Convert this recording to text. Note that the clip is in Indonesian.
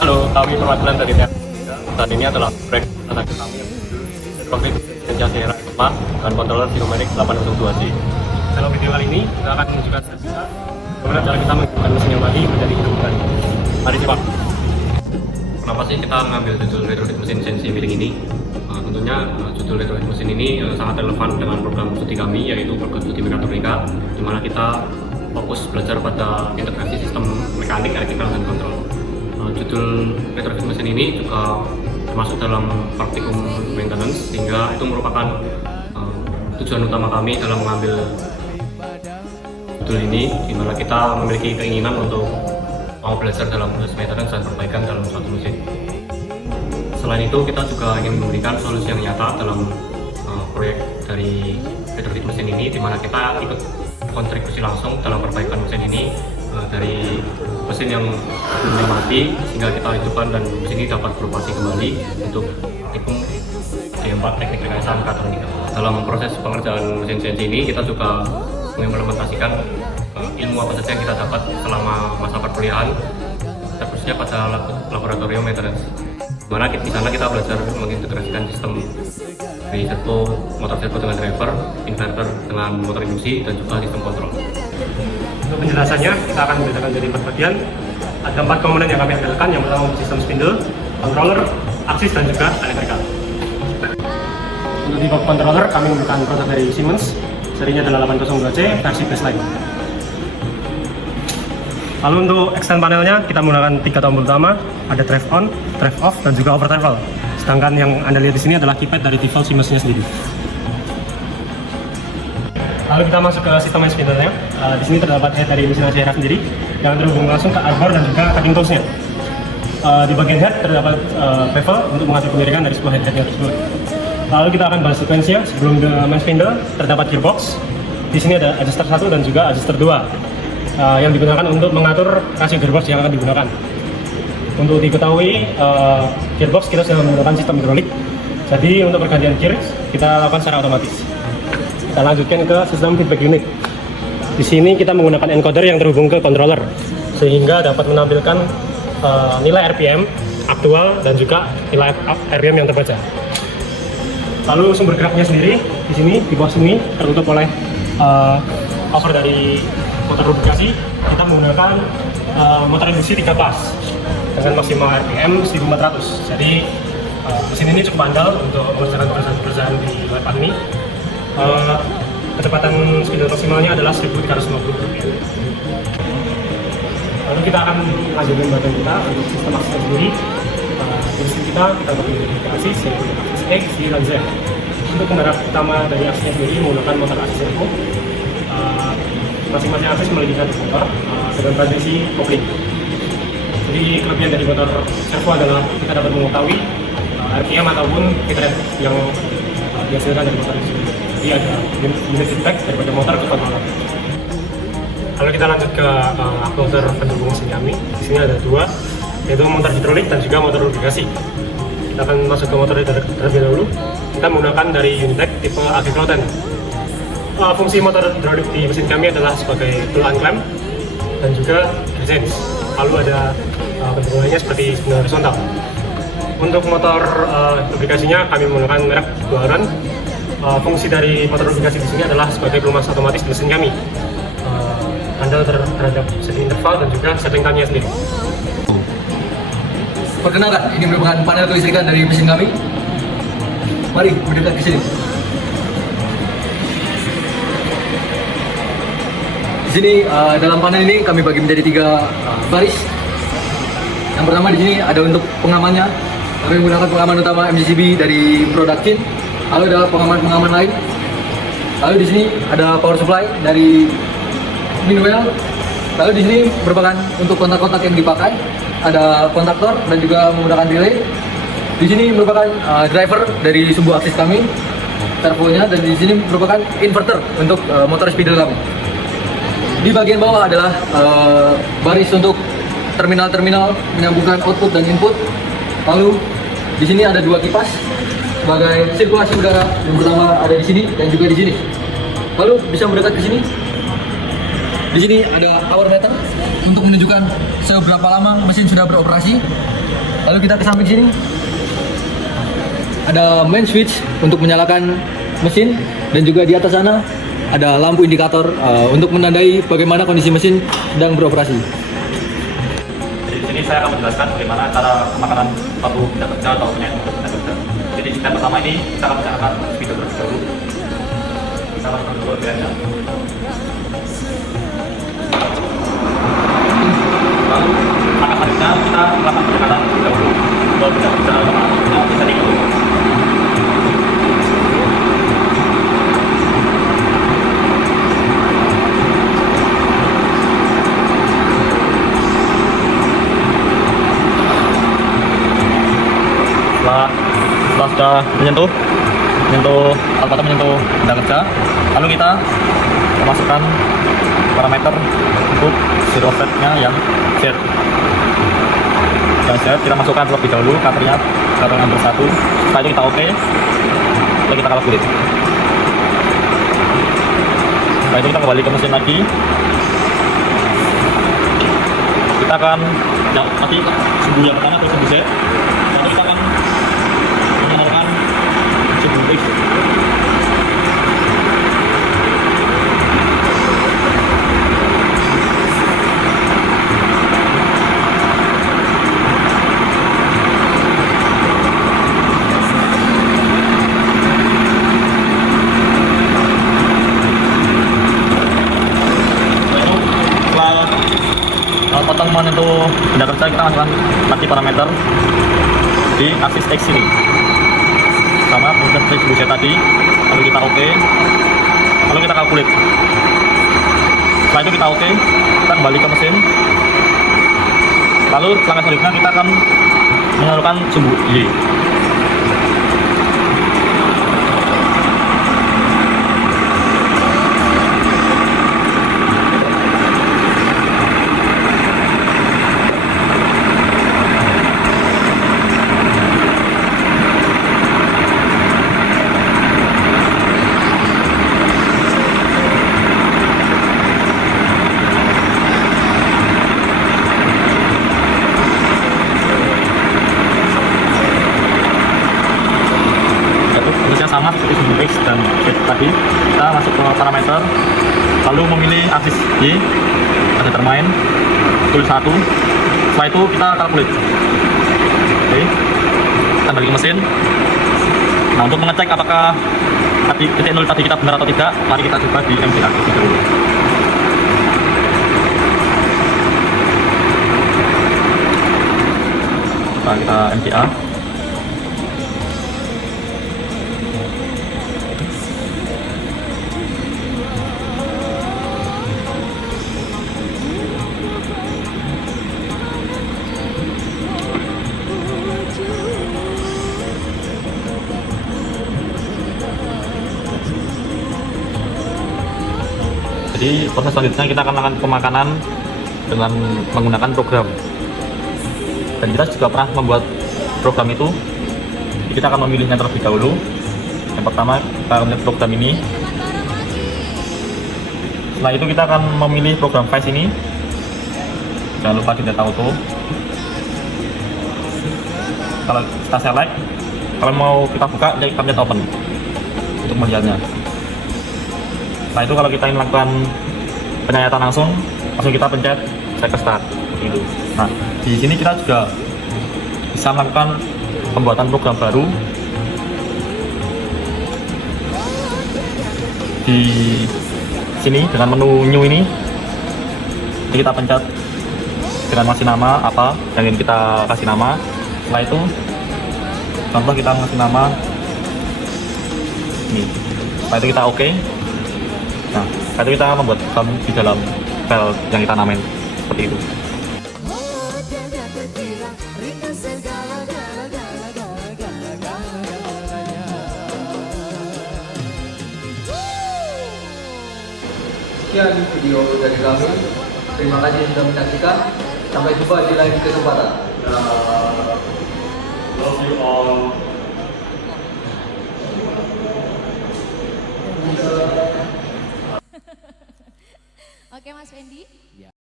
Halo, kami perwakilan dari TNI. Saat ini adalah proyek anak kami yang Profit Senjata Kepala dan Controller Sinomerik 802J. Dalam video kali ini kita akan menunjukkan bagaimana cara kita menggunakan mesin yang mati menjadi hidup kembali. Mari simak. Kenapa sih kita mengambil judul retrofit mesin CNC milling ini? Tentunya judul retrofit mesin ini sangat relevan dengan program studi kami, yaitu program studi mekatronika, di mana kita fokus belajar pada integrasi sistem mekanik, elektrikal, dan kontrol. Judul retrofit mesin ini juga termasuk dalam praktikum maintenance, sehingga itu merupakan tujuan utama kami dalam mengambil judul ini, di mana kita memiliki keinginan untuk mau belajar dalam proses maintenance dan perbaikan dalam suatu mesin. Selain itu, kita juga ingin memberikan solusi yang nyata dalam proyek dari retrofit mesin ini, di mana kita ikut kontribusi langsung dalam perbaikan mesin ini, dari mesin yang belum mati sehingga kita hidupkan dan mesin ini dapat beroperasi kembali untuk praktikum D4 teknik rekayasa mekatronika. Dalam proses pengerjaan mesin CNC ini, kita juga mengimplementasikan ilmu apa saja yang kita dapat selama masa perkuliahan, khususnya pada laboratorium maintenance. Dimana di sana kita belajar mengintegrasikan sistem dari motor servo dengan driver, inverter dengan motor induksi, dan juga sistem kontrol. Untuk penjelasannya, kita akan membedakan jadi 4 bagian. Ada 4 komponen yang kami andalkan. Yang pertama sistem spindle, controller, aksis, dan juga elektrikal. Untuk di bab controller, kami menggunakan produk dari Siemens, serinya adalah 802C versi baseline. Lalu untuk extend panelnya, kita menggunakan 3 tombol utama, ada drive on, drive off, dan juga over throttle. Sedangkan yang Anda lihat di sini adalah keypad dari default Siemens-nya sendiri. Lalu kita masuk ke sistem spindle-nya. Di sini terdapat head dari mesin ACR sendiri yang terhubung langsung ke arbor dan juga cutting tools-nya. Di bagian head terdapat bevel untuk mengatur kemiringan dari sebuah head-headnya tersebut. Lalu kita akan bahas sekuensinya. Sebelum ke main spindle, terdapat gearbox. Di sini ada adjuster 1 dan juga adjuster 2 yang digunakan untuk mengatur rasio gearbox yang akan digunakan. Untuk diketahui, gearbox kita sudah menggunakan sistem hidrolik. Jadi untuk pergantian gear kita lakukan secara otomatis. Kita lanjutkan ke sistem feedback unit. Di sini kita menggunakan encoder yang terhubung ke controller, sehingga dapat menampilkan nilai RPM aktual dan juga nilai RPM yang terbaca. Lalu sumber geraknya sendiri di sini, di bawah sini tertutup oleh cover dari motor lubrikasi. Kita menggunakan motor induksi 3 pas dengan maksimal RPM 1400. Jadi mesin ini cukup andal untuk mengerjakan pekerjaan di lapangan ini. Kecepatan spindle maksimalnya adalah 1350 rpm. Lalu kita akan lanjutkan bagian kita untuk sistem aksis sendiri. Mesin kita bagi menjadi aksis, yaitu aksis X, Y, dan Z. Untuk penggerak utama dari aksisnya sendiri menggunakan motor aksis servo. Masing-masing aksis memiliki satu motor dengan transmisi kopling. Jadi kelebihan dari motor servo adalah kita dapat mengetahui RPM ataupun feedback yang dihasilkan dari motor itu. Jadi ada unit feedback daripada motor ke controller. Lalu kita lanjut ke motor pendukung mesin kami. Di sini ada 2, yaitu motor hidrolik dan juga motor lubrikasi. Kita akan masuk ke motor terlebih dahulu. Kita menggunakan dari Unitec tipe Agifloten. Fungsi motor hidrolik di mesin kami adalah sebagai pull and clamp dan juga presence. Lalu ada bentukannya seperti spindle horizontal. Untuk motor lubrikasinya kami menggunakan merek Duaran. Fungsi dari motor lubrikasi di sini adalah sebagai pelumas otomatis di mesin kami. Andal terhadap setting interval dan juga setting time-nya sendiri. Perkenalkan, ini merupakan panel kelistrikan dari mesin kami. Mari mendekat ke sini. Di sini dalam panel ini kami bagi menjadi 3 baris. Yang pertama di sini ada untuk pengamannya. Kami menggunakan pengaman utama MGCB dari produk Chin. Lalu ada pengaman-pengaman lain. Lalu di sini ada power supply dari Minwell. Lalu di sini merupakan untuk kontak-kontak yang dipakai. Ada kontaktor dan juga menggunakan relay. Di sini merupakan driver dari sebuah aksis kami, servonya, dan di sini merupakan inverter untuk motor spindle kami. Di bagian bawah adalah baris untuk terminal-terminal menyambungkan output dan input. Lalu di sini ada 2 kipas sebagai sirkulasi udara. Yang pertama ada di sini dan juga di sini. Lalu bisa mendekat ke sini. Di sini ada power meter untuk menunjukkan sel berapa lama mesin sudah beroperasi. Lalu kita ke samping sini ada main switch untuk menyalakan mesin, dan juga di atas sana ada lampu indikator untuk menandai bagaimana kondisi mesin sedang beroperasi. Jadi di sini saya akan menjelaskan bagaimana cara pemakanan suatu benda kerja atau penyakit untuk benda kerja. Jadi yang pertama ini kita akan menyalakan speedo terlebih dahulu. Kita masukkan dulu airnya. Lalu langkah selanjutnya kita melakukan penyalakan terlebih dahulu ke benda kerja atau bisa dikubur. Setelah sudah menyentuh alat menyentuh benda kerja, lalu kita memasukkan parameter untuk zero offsetnya yang Z. Kita masukkan terlebih dahulu cutter-nya nomor 1. Setelah itu kita oke, lalu kita kalkulate. Setelah itu kita kembali ke mesin lagi. Kita akan nanti sumbu yang pertama atau sumbu Z. Lalu kita akan menyalakan sumbu X. Pertemuan itu benda kerja, kita masukkan lagi parameter di aksis X ini sama kemudian sumbu Z tadi, lalu kita oke, lalu kita calculate. Setelah itu kita oke, kita kembali ke mesin, lalu langkah selanjutnya kita akan menyalurkan sumbu Y. Sama seperti sumbu X dan Z tadi, kita masuk ke parameter, lalu memilih aksis Y, ada determine, tool 1. Setelah itu kita calculate. Oke, kita balik ke mesin. Nah, untuk mengecek apakah titik 0 tadi kita benar atau tidak, mari kita coba di MCA dulu. Coba kita MCA. Jadi proses selanjutnya kita akan melakukan pemakanan dengan menggunakan program. Dan kita juga pernah membuat program itu. Jadi kita akan memilihnya terlebih dahulu. Yang pertama kita akan memilih program ini. Setelah itu kita akan memilih program Vice ini. Jangan lupa di data auto. Kalau kita select, kalau mau kita buka, kita pencet open untuk melihatnya. Setelah itu kalau kita ingin melakukan penyayatan langsung kita pencet saya start gitu. Nah, di sini kita juga bisa melakukan pembuatan program baru di sini dengan menu new ini. Jadi kita pencet dengan kasih nama apa yang ingin kita kasih nama. Setelah itu contoh kita ngasih nama ini. Setelah itu kita oke. Nah, setelah itu kita membuat program di dalam file yang kita namain seperti itu. Sekian video dari kami. Terima kasih sudah menyaksikan. Sampai jumpa di lain kesempatan. Love you all. Oke Mas Fendi.